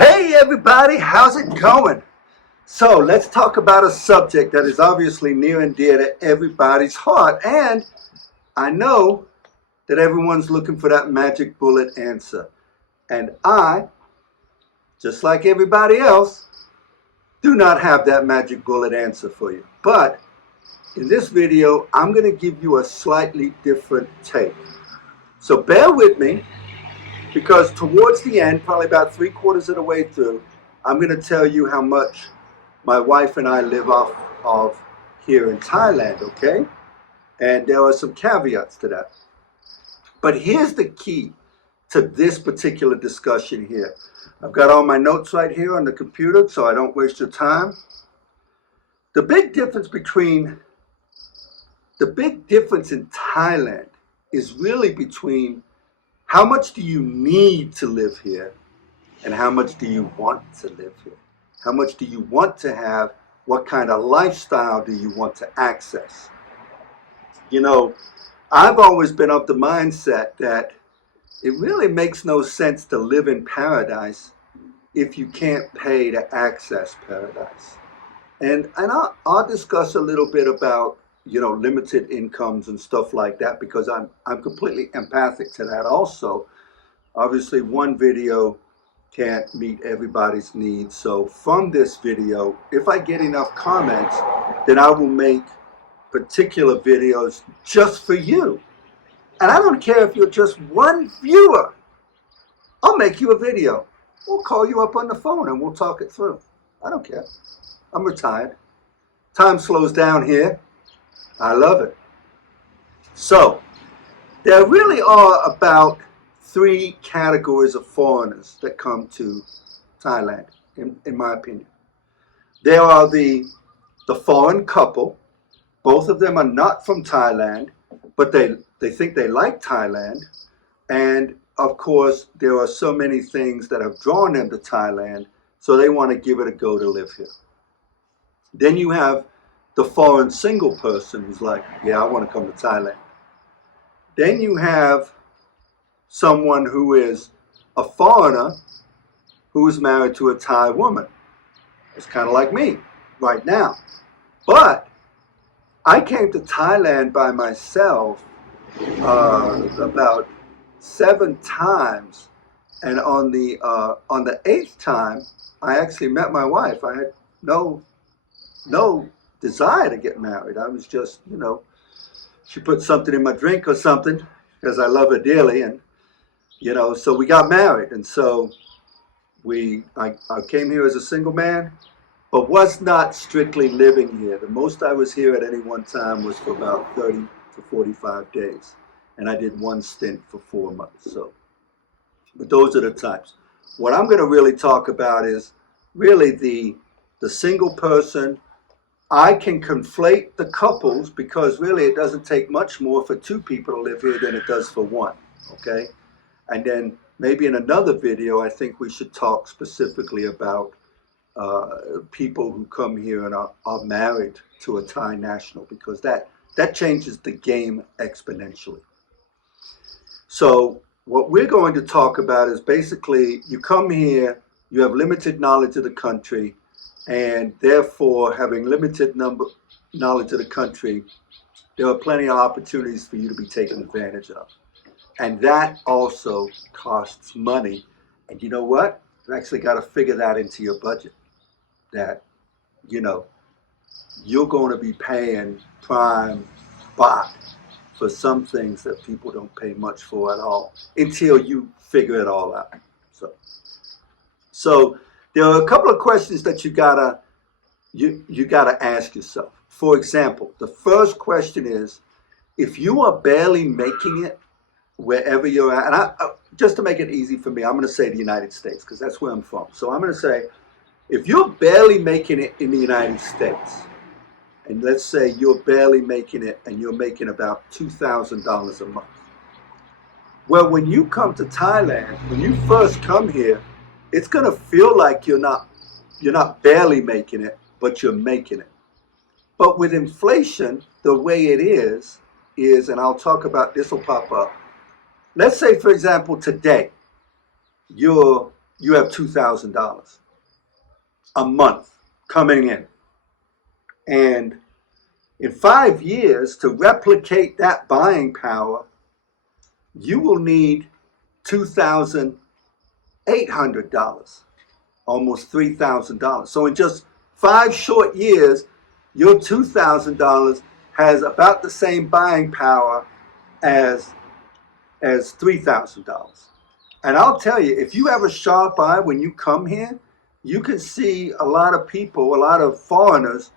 Hey everybody, how's it going? So let's talk about a subject that is obviously near and dear to everybody's heart. And I know that everyone's looking for that magic bullet answer. And I, just like everybody else, do not have that magic bullet answer for you. But in this video, I'm going to give you a slightly different take. So bear with me, because towards the end, probably about 3/4 of the way through, I'm going to tell you how much my wife and I live off of here in Thailand, okay? And there are some caveats to that. But here's the key to this particular discussion here. I've got all my notes right here on the computer so I don't waste your time. The big difference in Thailand is really between how much do you need to live here and how much do you want to live here? How much do you want to have? What kind of lifestyle do you want to access? You know, I've always been of the mindset that it really makes no sense to live in paradise if you can't pay to access paradise. And I'll discuss a little bit about, limited incomes and stuff like that, because I'm completely empathic to that also. Obviously, one video can't meet everybody's needs. So from this video, if I get enough comments, then I will make particular videos just for you. And I don't care if you're just one viewer. I'll make you a video. We'll call you up on the phone and we'll talk it through. I don't care. I'm retired. Time slows down here. I love it. So there really are about 3 categories of foreigners that come to Thailand, in my opinion. There are the foreign couple. Both of them are not from Thailand, but they think they like Thailand. And of course, there are so many things that have drawn them to Thailand, so they want to give it a go to live here. Then you have the foreign single person who's like, yeah, I want to come to Thailand. Then you have someone who is a foreigner who is married to a Thai woman. It's kind of like me right now. But I came to Thailand by myself about 7 times, and on the 8th time, I actually met my wife. I had no desire to get married. I was just, she put something in my drink or something because I love her dearly, and so we got married. And so I came here as a single man, but was not strictly living here. The most I was here at any one time was for about 30 to 45 days. And I did one stint for 4 months. So, but those are the types. What I'm going to really talk about is really the single person. I can conflate the couples because really it doesn't take much more for 2 people to live here than it does for 1, okay? And then maybe in another video, I think we should talk specifically about people who come here and are married to a Thai national, because that changes the game exponentially. So what we're going to talk about is basically you come here, you have limited knowledge of the country, and therefore having limited knowledge of the country, there are plenty of opportunities for you to be taken advantage of. And that also costs money. And you know what? You actually got to figure that into your budget. That, you're going to be paying prime baht for some things that people don't pay much for at all until you figure it all out. So there are a couple of questions that you gotta ask yourself. For example, the first question is, if you are barely making it wherever you're at, and just to make it easy for me, I'm going to say the United States because that's where I'm from. So I'm going to say, if you're barely making it in the United States, and let's say you're barely making it and you're making about $2,000 a month. Well, when you come to Thailand, when you first come here, it's going to feel like you're not barely making it, but you're making it. But with inflation, the way it is, and I'll talk about, this will pop up. Let's say, for example, today, you're you have $2,000 a month coming in. And in 5 years, to replicate that buying power, you will need $2,800, almost $3,000. So in just 5 short years, your $2,000 has about the same buying power as $3,000. And I'll tell you, if you have a sharp eye when you come here, you can see a lot of people, a lot of foreigners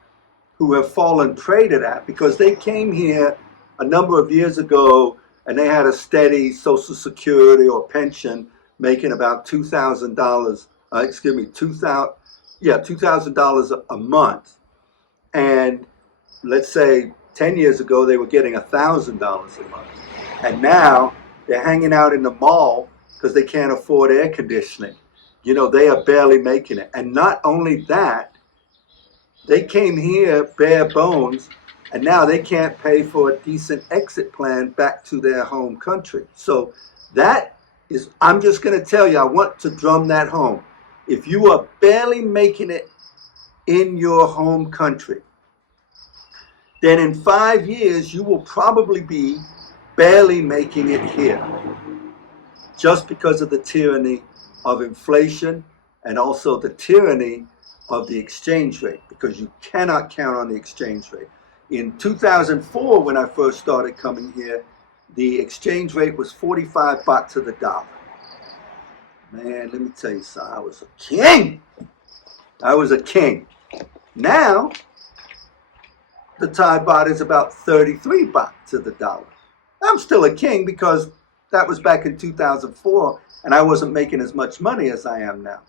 who have fallen prey to that because they came here a number of years ago and they had a steady Social Security or pension making about $2,000, $2,000 a month. And let's say 10 years ago, they were getting $1,000 a month. And now they're hanging out in the mall because they can't afford air conditioning. You know, they are barely making it. And not only that, they came here bare bones, and now they can't pay for a decent exit plan back to their home country. So that is, I'm just going to tell you, I want to drum that home. If you are barely making it in your home country, then in 5 years, you will probably be barely making it here, just because of the tyranny of inflation and also the tyranny of the exchange rate, because you cannot count on the exchange rate. In 2004, when I first started coming here, the exchange rate was 45 baht to the dollar. Man, let me tell you something, I was a king. I was a king. Now, the Thai baht is about 33 baht to the dollar. I'm still a king because that was back in 2004 and I wasn't making as much money as I am now.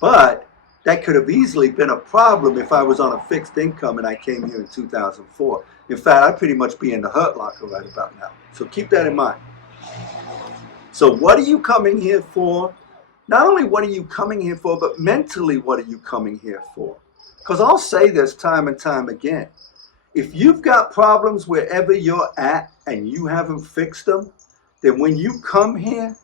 But that could have easily been a problem if I was on a fixed income and I came here in 2004. In fact, I'd pretty much be in the hurt locker right about now. So keep that in mind. So what are you coming here for? Not only what are you coming here for, but mentally what are you coming here for? Because I'll say this time and time again. If you've got problems wherever you're at and you haven't fixed them, then when you come here,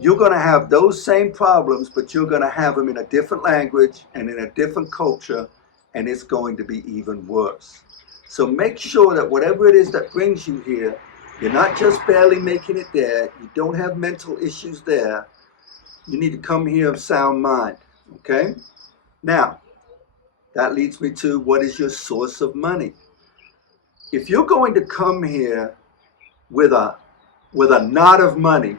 you're going to have those same problems, but you're going to have them in a different language and in a different culture, and it's going to be even worse. So make sure that whatever it is that brings you here, you're not just barely making it there, you don't have mental issues there, you need to come here of sound mind, okay? Now, that leads me to what is your source of money? If you're going to come here with a knot of money,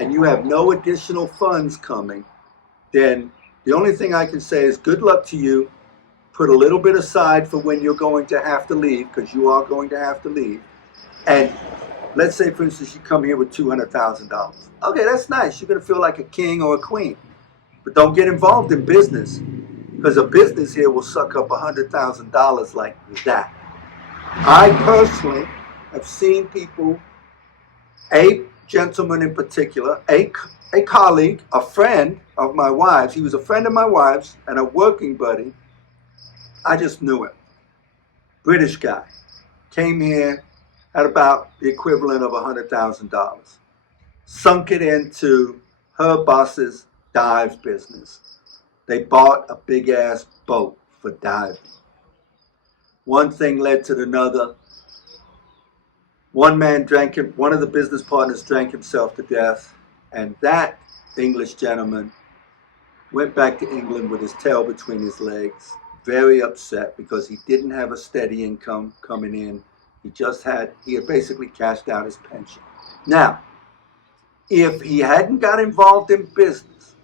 and you have no additional funds coming, then the only thing I can say is good luck to you. Put a little bit aside for when you're going to have to leave, because you are going to have to leave. And let's say, for instance, you come here with $200,000. Okay, that's nice. You're going to feel like a king or a queen. But don't get involved in business, because a business here will suck up $100,000 like that. I personally have seen people, a gentleman in particular, a colleague, a friend of my wife's. He was a friend of my wife's and a working buddy. I just knew him. British guy. Came here at about the equivalent of $100,000. Sunk it into her boss's dive business. They bought a big ass boat for diving. One thing led to another. One of the business partners drank himself to death, and that English gentleman went back to England with his tail between his legs, very upset because he didn't have a steady income coming in. He had basically cashed out his pension. Now, if he hadn't got involved in business,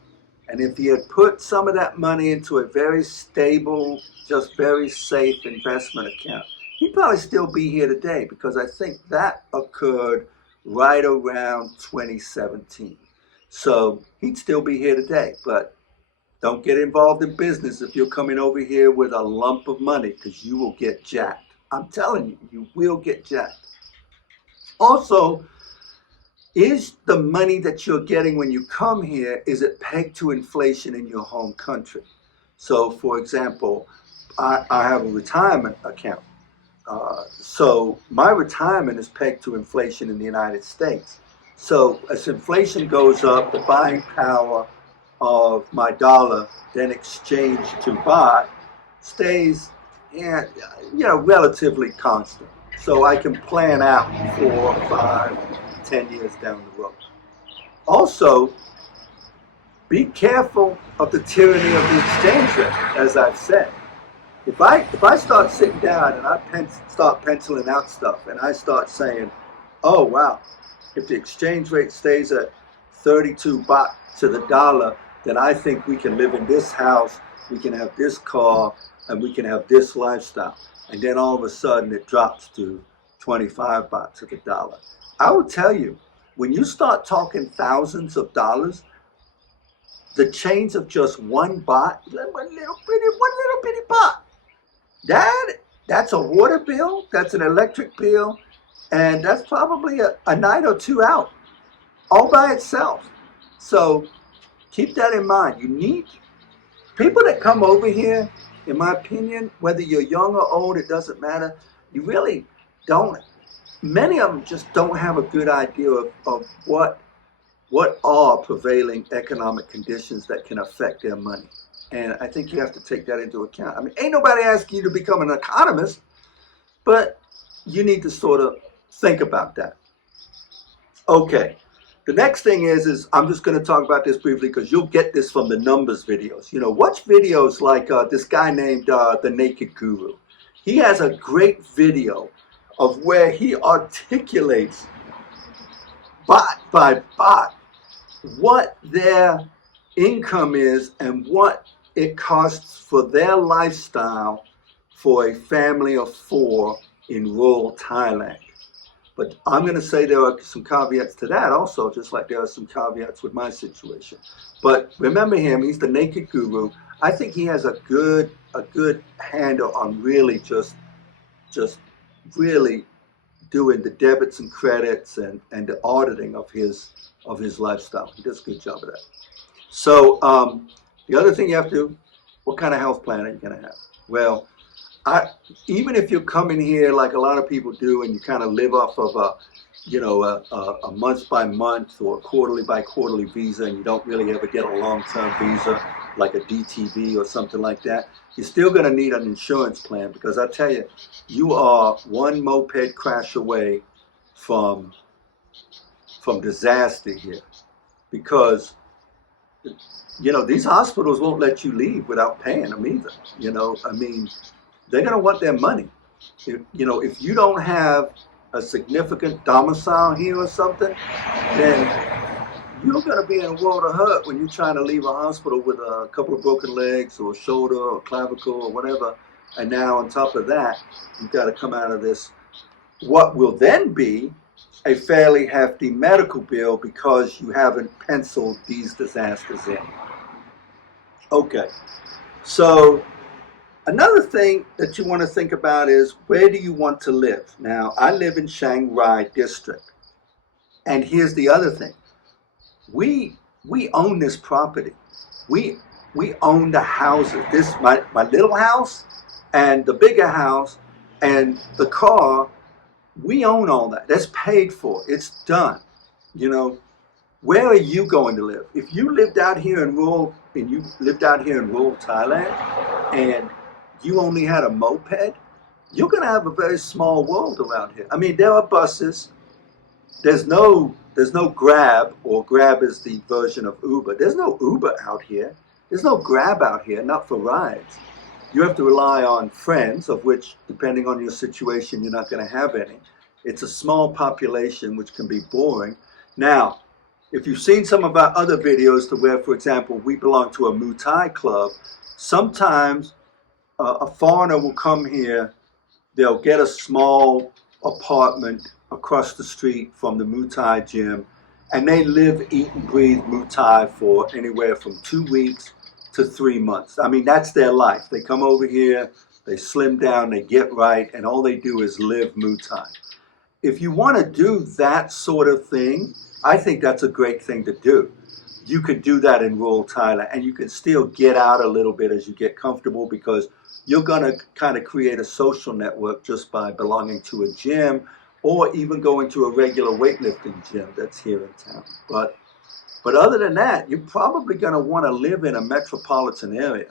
and if he had put some of that money into a very stable, just very safe investment account, he'd probably still be here today, because I think that occurred right around 2017. So he'd still be here today, but don't get involved in business if you're coming over here with a lump of money, because you will get jacked. I'm telling you, you will get jacked. Also, is the money that you're getting when you come here, is it pegged to inflation in your home country? So, for example, I have a retirement account. So my retirement is pegged to inflation in the United States. So as inflation goes up, the buying power of my dollar then exchanged to baht stays, relatively constant. So I can plan out 4, 5, 10 years down the road. Also, be careful of the tyranny of the exchange rate, as I've said. If I start sitting down and I start penciling out stuff and I start saying, oh wow, if the exchange rate stays at 32 baht to the dollar, then I think we can live in this house, we can have this car, and we can have this lifestyle. And then all of a sudden it drops to 25 baht to the dollar. I will tell you, when you start talking thousands of dollars, the change of just 1 baht, one little bitty baht, that's a water bill, that's an electric bill, and that's probably a night or two out all by itself. So keep that in mind. You need people that come over here, in my opinion, whether you're young or old, it doesn't matter. You really don't, many of them just don't have a good idea of what are prevailing economic conditions that can affect their money. And I think you have to take that into account. I mean, ain't nobody asking you to become an economist, but you need to sort of think about that. Okay, the next thing is I'm just going to talk about this briefly because you'll get this from the numbers videos. Watch videos like this guy named The Naked Guru. He has a great video of where he articulates baht by baht what their income is and what it costs for their lifestyle for a family of 4 in rural Thailand. But I'm going to say there are some caveats to that also, just like there are some caveats with my situation. But remember him, he's the Naked Guru. I think he has a good handle on really just really doing the debits and credits and the auditing of his lifestyle. He does a good job of that. So the other thing you have to, what kind of health plan are you going to have? Well, even if you're coming here like a lot of people do and you kind of live off of a month by month or quarterly by quarterly visa and you don't really ever get a long-term visa like a DTV or something like that, you're still going to need an insurance plan because I tell you, you are one moped crash away from disaster here because these hospitals won't let you leave without paying them either. I mean, they're going to want their money. If you don't have a significant domicile here or something, then you're going to be in a world of hurt when you're trying to leave a hospital with a couple of broken legs or a shoulder or clavicle or whatever. And now on top of that, you've got to come out of this, what will then be a fairly hefty medical bill because you haven't penciled these disasters in. Okay, so another thing that you want to think about is where do you want to live? Now, I live in Chiang Rai district. And here's the other thing. We own this property. We own the houses. This my little house and the bigger house and the car, we own all that. That's paid for. It's done. Where are you going to live? If you lived out here in rural Thailand and you only had a moped, you're going to have a very small world around here. I mean, there are buses. There's no Grab, or Grab is the version of Uber. There's no Uber out here. There's no Grab out here, not for rides. You have to rely on friends, of which, depending on your situation, you're not going to have any. It's a small population, which can be boring. Now, if you've seen some of our other videos to where, for example, we belong to a Muay Thai club, sometimes a foreigner will come here, they'll get a small apartment across the street from the Muay Thai gym, and they live, eat, and breathe Muay Thai for anywhere from 2 weeks to 3 months. I mean, that's their life. They come over here, they slim down, they get right, and all they do is live Muay Thai. If you want to do that sort of thing, I think that's a great thing to do. You could do that in rural Thailand, and you can still get out a little bit as you get comfortable because you're going to kind of create a social network just by belonging to a gym or even going to a regular weightlifting gym that's here in town. But But other than that, you're probably going to want to live in a metropolitan area,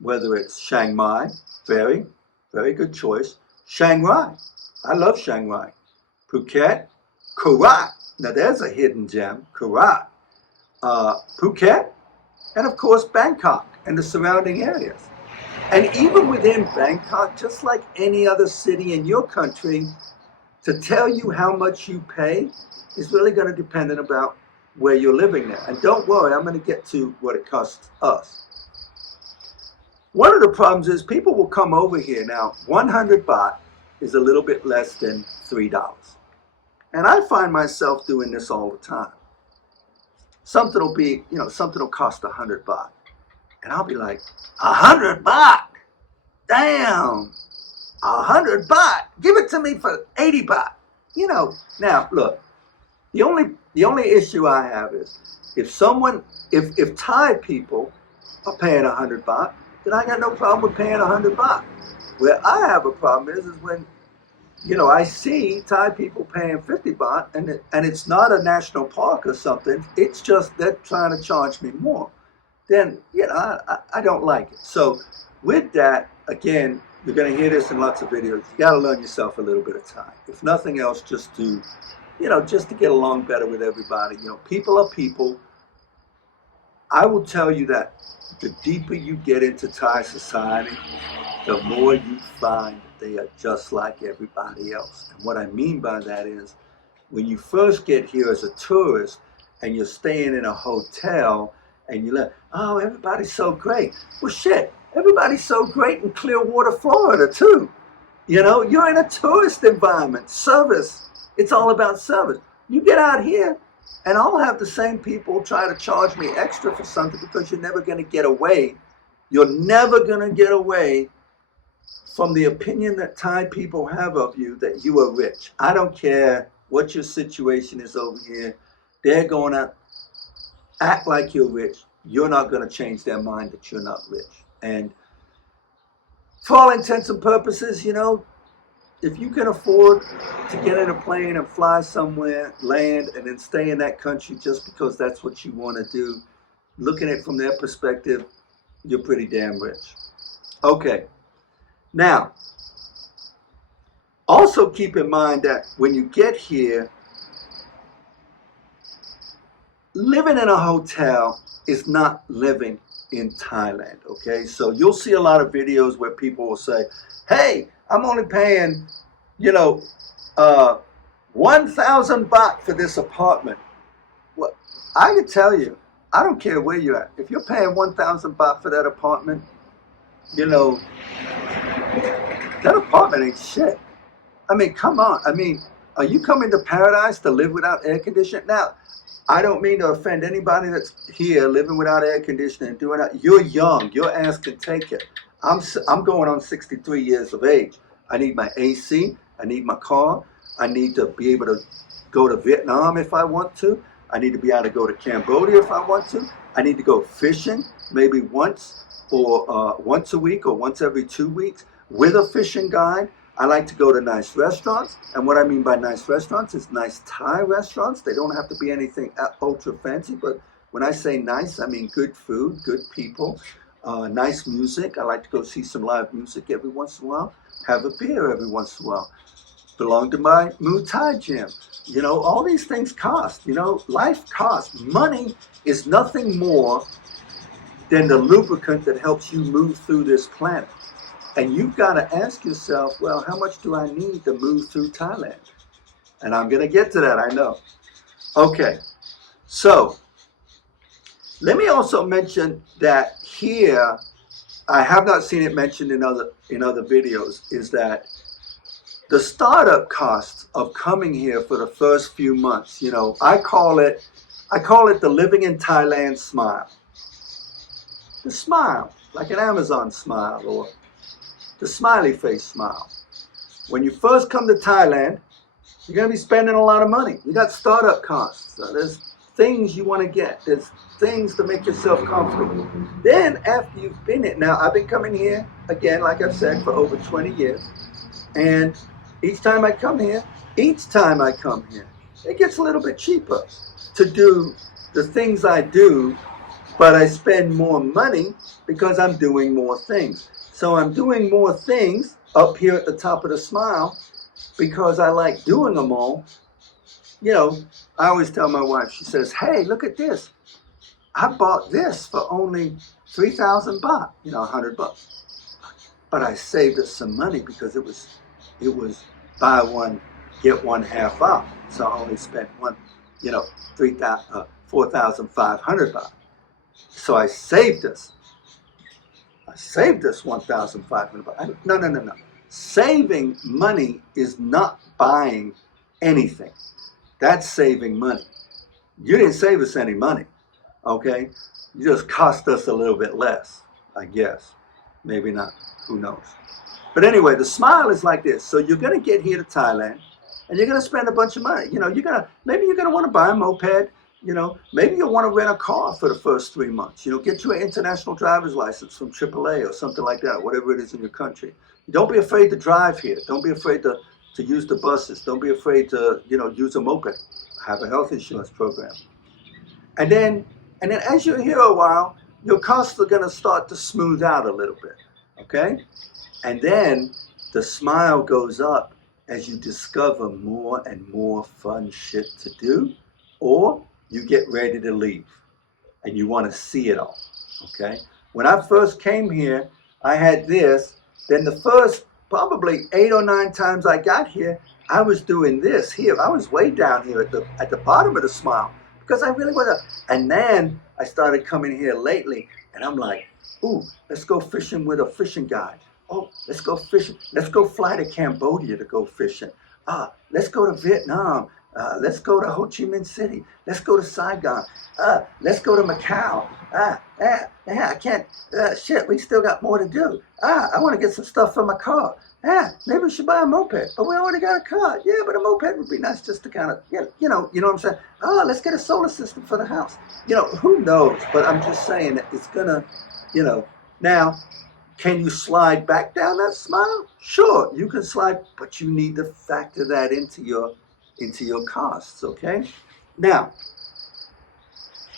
whether it's Chiang Mai, very, very good choice. Chiang Rai, I love Chiang Rai. Phuket, Korat, now there's a hidden gem, Korat. Phuket, and of course Bangkok and the surrounding areas. And even within Bangkok, just like any other city in your country, to tell you how much you pay is really going to depend about where you're living there. And don't worry, I'm going to get to what it costs us. One of the problems is people will come over here. Now, 100 baht is a little bit less than $3. And I find myself doing this all the time. Something will be, something will cost 100 baht. And I'll be like, 100 baht? Damn, 100 baht. Give it to me for 80 baht. Now look, the only issue I have is if Thai people are paying 100 baht, then I got no problem with paying 100 baht. Where I have a problem is when I see Thai people paying 50 baht and it's not a national park or something. It's just they're trying to charge me more. Then, I don't like it. So with that, again, you're going to hear this in lots of videos. You got to learn yourself a little bit of Thai. If nothing else, just to get along better with everybody. People are people. I will tell you that the deeper you get into Thai society, the more you find they are just like everybody else. And what I mean by that is, when you first get here as a tourist and you're staying in a hotel and you're like, oh, everybody's so great. Well, shit, everybody's so great in Clearwater, Florida, too. You're in a tourist environment, service. It's all about service. You get out here, and I'll have the same people try to charge me extra for something because you're never going to get away. You're never going to get away from the opinion that Thai people have of you that you are rich. I don't care what your situation is over here. They're going to act like you're rich. You're not going to change their mind that you're not rich. And for all intents and purposes, if you can afford to get in a plane and fly somewhere, land, and then stay in that country just because that's what you want to do, looking at it from their perspective, you're pretty damn rich. Okay. Now, also keep in mind that when you get here, living in a hotel is not living in Thailand, okay? So you'll see a lot of videos where people will say, hey, I'm only paying, 1,000 baht for this apartment. Well, I can tell you, I don't care where you're at. If you're paying 1,000 baht for that apartment, that apartment ain't shit. I mean, come on. I mean, are you coming to paradise to live without air conditioning? Now, I don't mean to offend anybody that's here living without air conditioning and doing that. You're young. Your ass can take it. I'm going on 63 years of age. I need my AC. I need my car. I need to be able to go to Vietnam if I want to. I need to be able to go to Cambodia if I want to. I need to go fishing maybe once a week or once every 2 weeks with a fishing guide. I like to go to nice restaurants, and what I mean by nice restaurants is nice Thai restaurants. They don't have to be anything ultra fancy, but when I say nice, I mean good food, good people, nice music. I like to go see some live music every once in a while, have a beer every once in a while, belong to my Muay Thai gym. All these things cost. Life costs. Money is nothing more than the lubricant that helps you move through this planet. And you've got to ask yourself, well, how much do I need to move through Thailand? And I'm going to get to that, I know. Okay, so let me also mention that here, I have not seen it mentioned in other videos, is that the startup costs of coming here for the first few months, I call it the living in Thailand smile. The smile, like an Amazon smile or the smiley face smile. When you first come to Thailand, you're going to be spending a lot of money. You got startup costs. So there's things you want to get. There's things to make yourself comfortable. Then after you've been it, now I've been coming here, again, like I've said, for over 20 years. And each time I come here, it gets a little bit cheaper to do the things I do, but I spend more money because I'm doing more things. So I'm doing more things up here at the top of the smile because I like doing them all. You know, I always tell my wife, she says, hey, look at this. I bought this for only 3,000 baht, $100. But I saved us some money because it was buy one, get one half off. So I only spent one, 4,500 baht. So I saved us 1,500 baht. No, no, no, no. Saving money is not buying anything. That's saving money. You didn't save us any money, okay? You just cost us a little bit less, I guess. Maybe not. Who knows? But anyway, the smile is like this. So you're going to get here to Thailand, and you're going to spend a bunch of money. Maybe you're going to want to buy a moped. Maybe you'll want to rent a car for the first 3 months. Get you an international driver's license from AAA or something like that, whatever it is in your country. Don't be afraid to drive here. Don't be afraid to use the buses. Don't be afraid to, use a moped. Have a health insurance program. And then as you're here a while, your costs are going to start to smooth out a little bit, okay? And then the smile goes up as you discover more and more fun shit to do, or you get ready to leave and you want to see it all, okay? When I first came here, I had this. Then the first probably 8 or 9 times I got here, I was doing this here. I was way down here at the bottom of the smile because I really wasn't. And then I started coming here lately, and I'm like, ooh, let's go fishing with a fishing guide. Oh, let's go fishing. Let's go fly to Cambodia to go fishing. Let's go to Vietnam. Let's go to Ho Chi Minh City. Let's go to Saigon. Let's go to Macau. I can't. Shit, we still got more to do. I want to get some stuff for my car. Maybe we should buy a moped. But we already got a car. Yeah, but a moped would be nice just to kind of, you know what I'm saying? Let's get a solar system for the house. Who knows? But I'm just saying that it's gonna, now. Can you slide back down that smile? Sure, you can slide, but you need to factor that into your costs, okay? Now,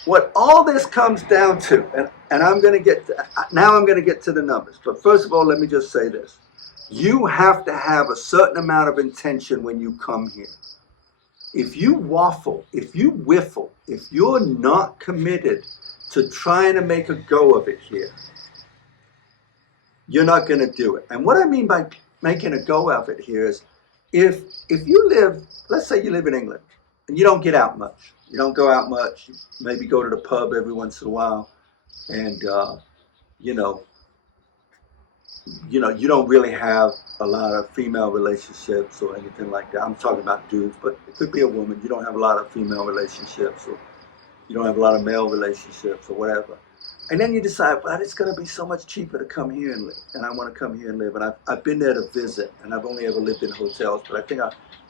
what all this comes down to, and I'm going to get to the numbers, but first of all, let me just say this. You have to have a certain amount of intention when you come here. If you waffle, if you whiffle, if you're not committed to trying to make a go of it here, you're not going to do it. And what I mean by making a go of it here is if you live, let's say you live in England and you don't get out much. You don't go out much. You maybe go to the pub every once in a while. And, you don't really have a lot of female relationships or anything like that. I'm talking about dudes, but it could be a woman. You don't have a lot of female relationships, or you don't have a lot of male relationships or whatever. And then you decide, well, it's going to be so much cheaper to come here and live. And I want to come here and live. And I've been there to visit. And I've only ever lived in hotels. But I think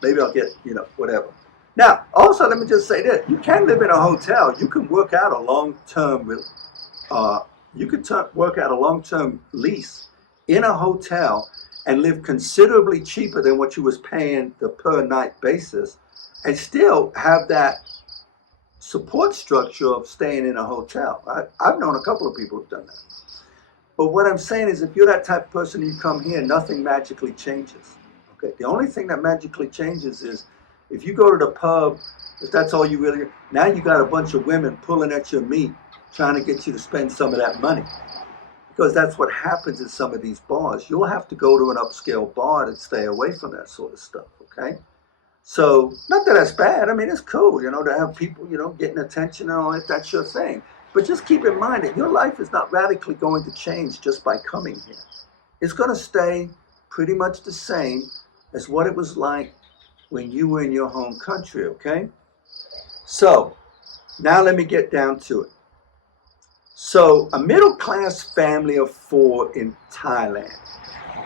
maybe I'll get, whatever. Now, also, let me just say this. You can live in a hotel. You can work out a long-term lease in a hotel and live considerably cheaper than what you was paying the per-night basis and still have that support structure of staying in a hotel. I've known a couple of people who've done that. But what I'm saying is if you're that type of person, you come here, nothing magically changes. Okay. The only thing that magically changes is if you go to the pub, if that's all you really, now you got a bunch of women pulling at your meat, trying to get you to spend some of that money. Because that's what happens in some of these bars. You'll have to go to an upscale bar to stay away from that sort of stuff, okay? So, not that that's bad. I mean, it's cool, to have people, getting attention and all that. That's your thing. But just keep in mind that your life is not radically going to change just by coming here. It's going to stay pretty much the same as what it was like when you were in your home country, okay? So, now let me get down to it. So, a middle-class family of 4 in Thailand,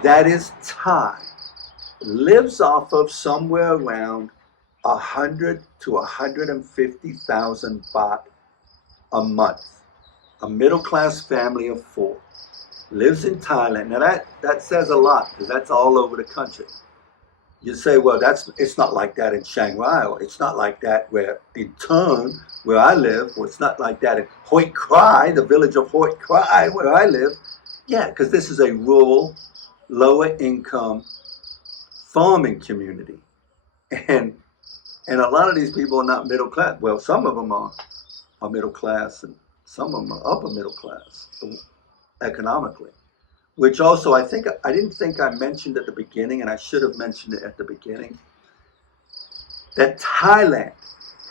that is Thai, lives off of somewhere around 100 to 150,000 baht a month. A middle-class family of 4 lives in Thailand. Now that says a lot because that's all over the country. You say, well, it's not like that in Chiang Rai, or it's not like that where in Tongue where I live. Well, it's not like that in Hoyt Cry, the village of Hoyt Cry, where I live. Yeah, because this is a rural, lower income farming community. And and a lot of these people are not middle class. Well, some of them are middle class, and some of them are upper middle class economically. Which also I didn't think I mentioned at the beginning, and I should have mentioned it at the beginning, that Thailand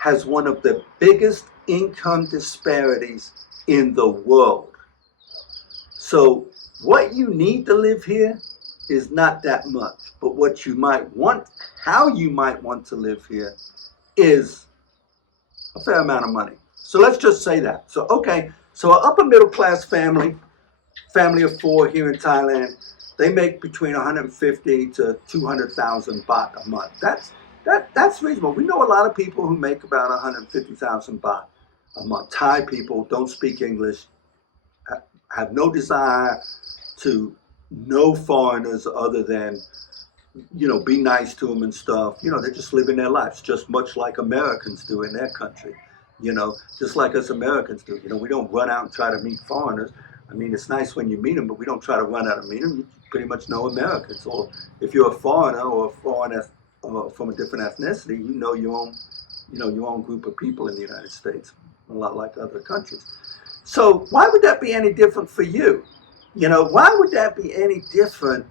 has one of the biggest income disparities in the world. So what you need to live here is not that much, but what you might want, how you might want to live here is a fair amount of money. So let's just say that. So, okay, so an upper middle class family of four here in Thailand, they make between 150 to 200,000 baht a month. That's reasonable. We know a lot of people who make about 150,000 baht a month. Thai people don't speak English, have no desire to know foreigners other than, be nice to them and stuff. They're just living their lives, just much like Americans do in their country. Just like us Americans do. We don't run out and try to meet foreigners. I mean, it's nice when you meet them, but we don't try to run out and meet them. You pretty much know Americans. Or if you're a foreigner or a foreigner from a different ethnicity, your own group of people in the United States, a lot like other countries. So why would that be any different for you? Why would that be any different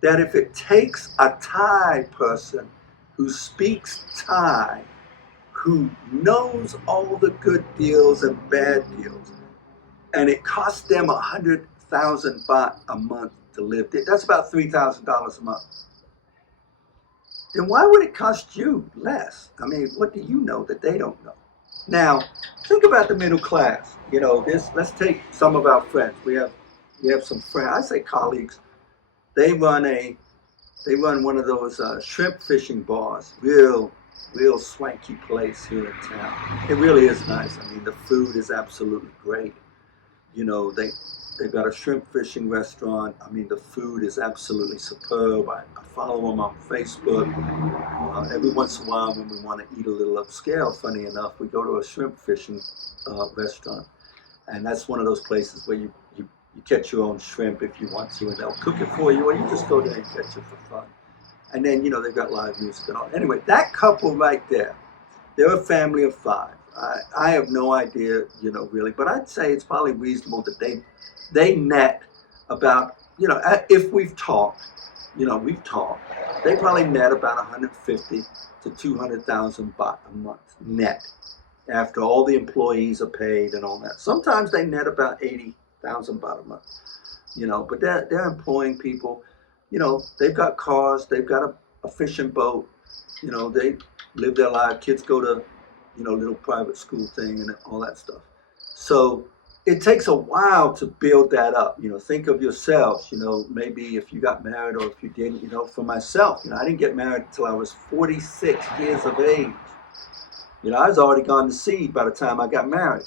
that if it takes a Thai person who speaks Thai, who knows all the good deals and bad deals, and it costs them 100,000 baht a month to live there? That's about $3,000 a month. Then why would it cost you less? I mean, what do you know that they don't know? Now, think about the middle class. Let's take some of our friends. We have some friends. I say colleagues. They run one of those shrimp fishing bars. Real swanky place here in town. It really is nice. I mean, the food is absolutely great. They've got a shrimp fishing restaurant. I mean, the food is absolutely superb. I follow them on Facebook. Every once in a while, when we want to eat a little upscale, funny enough, we go to a shrimp fishing restaurant, and that's one of those places where you catch your own shrimp if you want to, and they'll cook it for you, or you just go there and catch it for fun. And then, they've got live music and all. Anyway, that couple right there, they're a family of five. I have no idea, really, but I'd say it's probably reasonable that they net about, if we've talked, they probably net about 150 to 200,000 baht a month net after all the employees are paid and all that. Sometimes they net about 80,000 baht a month, but they're employing people. They've got cars, they've got a fishing boat, they live their life. Kids go to, little private school thing and all that stuff. So it takes a while to build that up. Think of yourself, maybe if you got married or if you didn't. For myself, I didn't get married until I was 46 years of age. I was already gone to sea by the time I got married.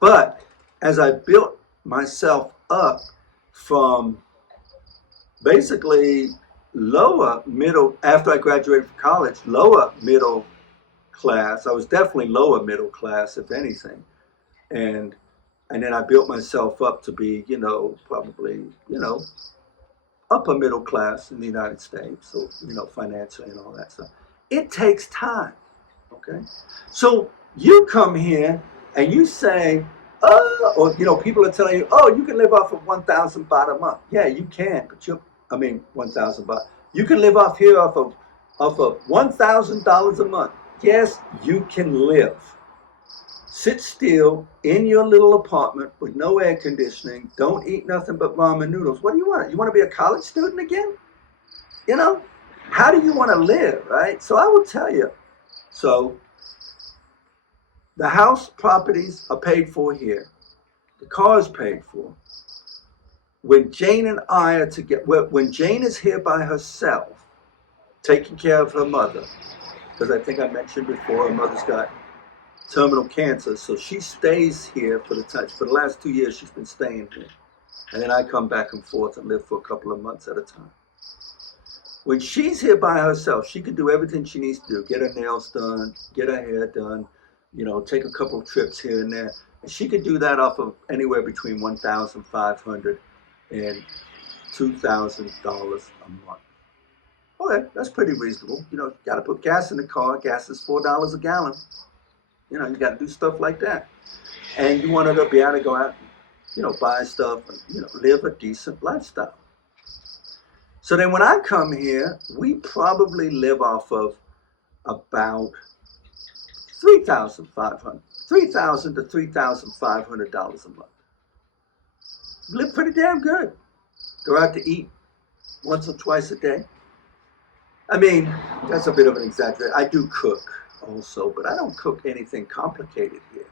But as I built myself up from basically lower middle, after I graduated from college, lower middle class. I was definitely lower middle class, if anything. And then I built myself up to be, probably, upper middle class in the United States. So, financially and all that stuff. It takes time. Okay. So you come here and you say, or, people are telling you, oh, you can live off of 1,000 baht a month. Yeah, you can, but 1,000 baht. You can live off of $1,000 a month. Yes, you can live. Sit still in your little apartment with no air conditioning. Don't eat nothing but ramen noodles. What do you want? You want to be a college student again? How do you want to live, right? So I will tell you. So the house properties are paid for here. The car is paid for. When Jane and I are together, when Jane is here by herself, taking care of her mother, because I think I mentioned before, her mother's got terminal cancer, so she stays here for the last 2 years. She's been staying here, and then I come back and forth and live for a couple of months at a time. When she's here by herself, she can do everything she needs to do: get her nails done, get her hair done, take a couple of trips here and there. And she could do that off of anywhere between $1,500 and $2,000 a month. Okay, that's pretty reasonable. You got to put gas in the car. Gas is $4 a gallon. You got to do stuff like that. And you want to be able to go out, buy stuff and, live a decent lifestyle. So then when I come here, we probably live off of about $3,000 to $3,500 a month. Live pretty damn good. Go out to eat once or twice a day. I mean, that's a bit of an exaggeration. I do cook also, but I don't cook anything complicated here.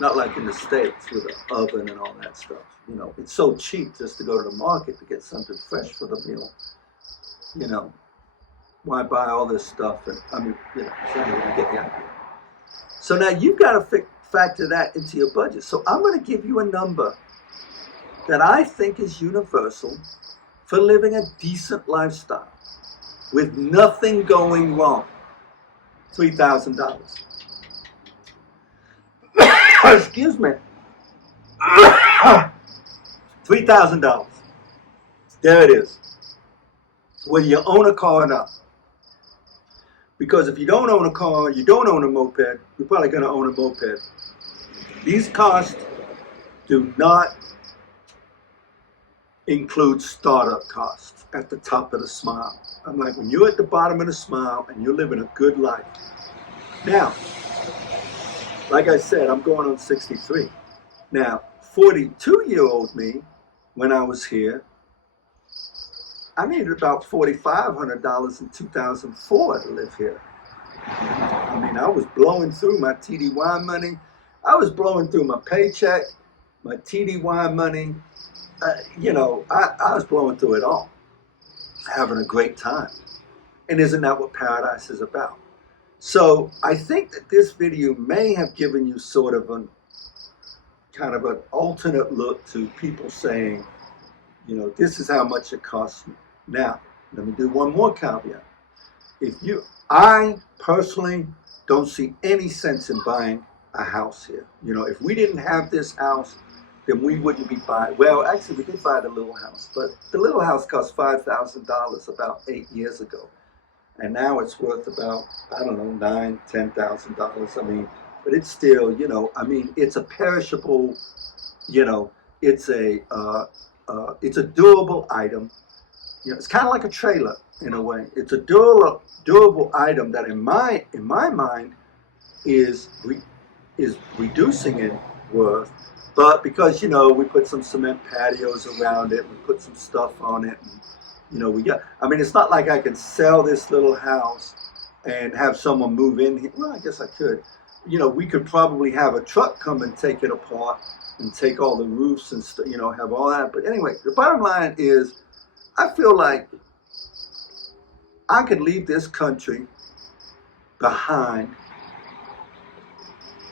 Not like in the States with an oven and all that stuff. It's so cheap just to go to the market to get something fresh for the meal. Why buy all this stuff? And so anyway, I get the idea. So now you've got to factor that into your budget. So I'm going to give you a number that I think is universal for living a decent lifestyle with nothing going wrong. $3,000. Excuse me. $3,000. There it is. Whether you own a car or not. Because if you don't own a car, you don't own a moped, you're probably going to own a moped. These costs do not include startup costs at the top of the smile. I'm like, when you're at the bottom of the smile and you're living a good life. Now, like I said, I'm going on 63. Now, 42-year-old me, when I was here, I needed about $4,500 in 2004 to live here. I mean, I was blowing through my TDY money. I was blowing through my paycheck, my TDY money. I was blowing through it all, having a great time. And isn't that what paradise is about? So I think that this video may have given you sort of kind of an alternate look to people saying, this is how much it costs me. Now, let me do one more caveat. I personally don't see any sense in buying a house here. If we didn't have this house, then we wouldn't be buying. Well, actually, we did buy the little house, but the little house cost $5,000 about 8 years ago. And now it's worth about, I don't know, $9,000, $10,000. I mean, but it's still, it's a perishable, it's a durable item. It's kind of like a trailer in a way. It's a durable item that, in my mind, is reducing in worth. But because we put some cement patios around it, we put some stuff on it, and, it's not like I can sell this little house and have someone move in here. Well, I guess I could. We could probably have a truck come and take it apart and take all the roofs and have all that. But anyway, the bottom line is, I feel like I could leave this country behind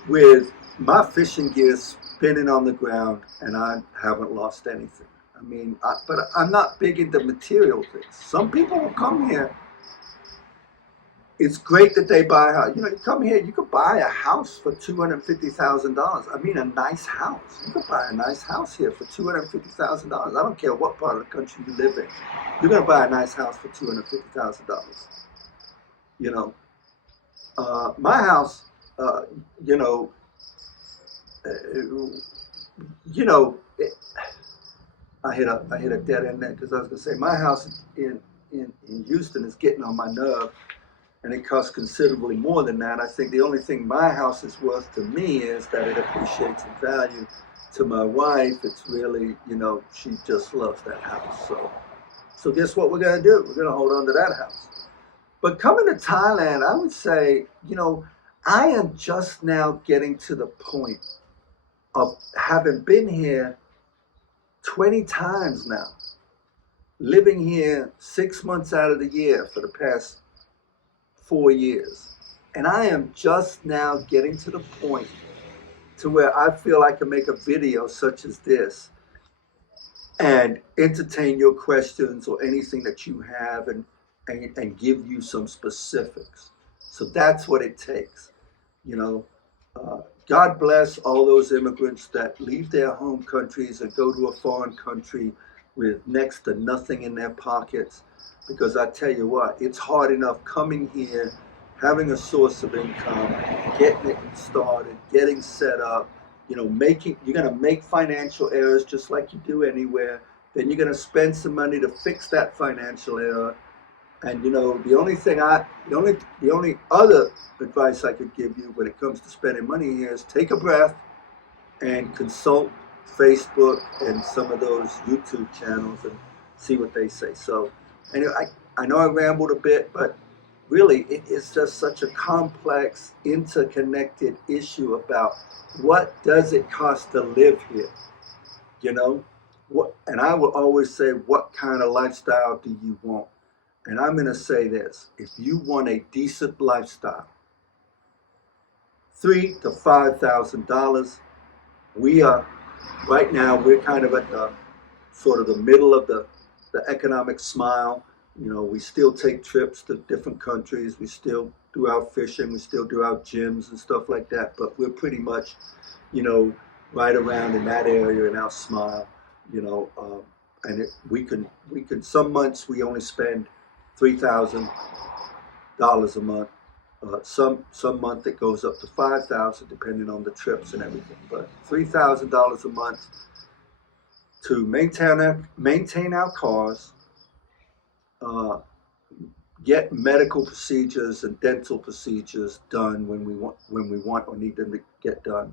with my fishing gear spinning on the ground and I haven't lost anything. I mean, but I'm not big into material things. Some people will come here. It's great that they buy a house. You come here, you could buy a house for $250,000. I mean, a nice house. You could buy a nice house here for $250,000. I don't care what part of the country you live in. You're going to buy a nice house for $250,000. My house, I hit a dead end there because I was going to say my house in Houston is getting on my nerve. And it costs considerably more than that. I think the only thing my house is worth to me is that it appreciates in value. To my wife, it's really, she just loves that house. So guess what we're going to do? We're going to hold on to that house. But coming to Thailand, I would say, I am just now getting to the point of having been here 20 times now, living here 6 months out of the year for the past 4 years. And I am just now getting to the point to where I feel I can make a video such as this and entertain your questions or anything that you have and give you some specifics. So that's what it takes. God bless all those immigrants that leave their home countries and go to a foreign country with next to nothing in their pockets. Because I tell you what, it's hard enough coming here, having a source of income, getting it started, getting set up, you're going to make financial errors just like you do anywhere. Then you're going to spend some money to fix that financial error. And the only other advice I could give you when it comes to spending money here is take a breath and consult Facebook and some of those YouTube channels and see what they say. So anyway, I know I rambled a bit, but really it is just such a complex, interconnected issue about what does it cost to live here, you know? And I will always say, what kind of lifestyle do you want? And I'm going to say this, if you want a decent lifestyle, $3,000 to $5,000, right now, we're kind of at the sort of the middle of the economic smile. We still take trips to different countries. We still do our fishing. We still do our gyms and stuff like that. But we're pretty much, right around in that area in our smile, and we can, some months we only spend $3,000 a month. Some month it goes up to $5,000 depending on the trips and everything. But $3,000 a month to maintain our cars, get medical procedures and dental procedures done when we want or need them to get done.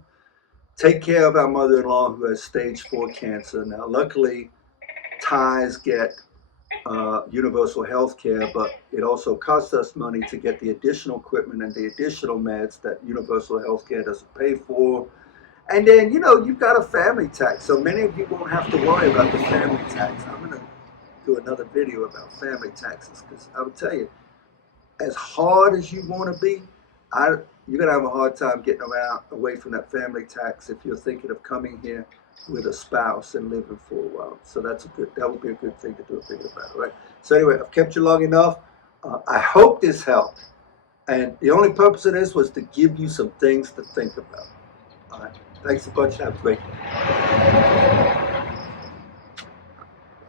Take care of our mother-in-law who has stage 4 cancer. Now, luckily, Thais get universal health care, but it also costs us money to get the additional equipment and the additional meds that universal health care doesn't pay for. And then, you've got a family tax. So many of you won't have to worry about the family tax. I'm going to do another video about family taxes because I would tell you, as hard as you want to be, you're going to have a hard time getting away from that family tax if you're thinking of coming here with a spouse and living for a while. So that would be a good thing to do, thinking about it, right? So anyway, I've kept you long enough. I hope this helped. And the only purpose of this was to give you some things to think about. All right. Thanks a bunch. Have a great day.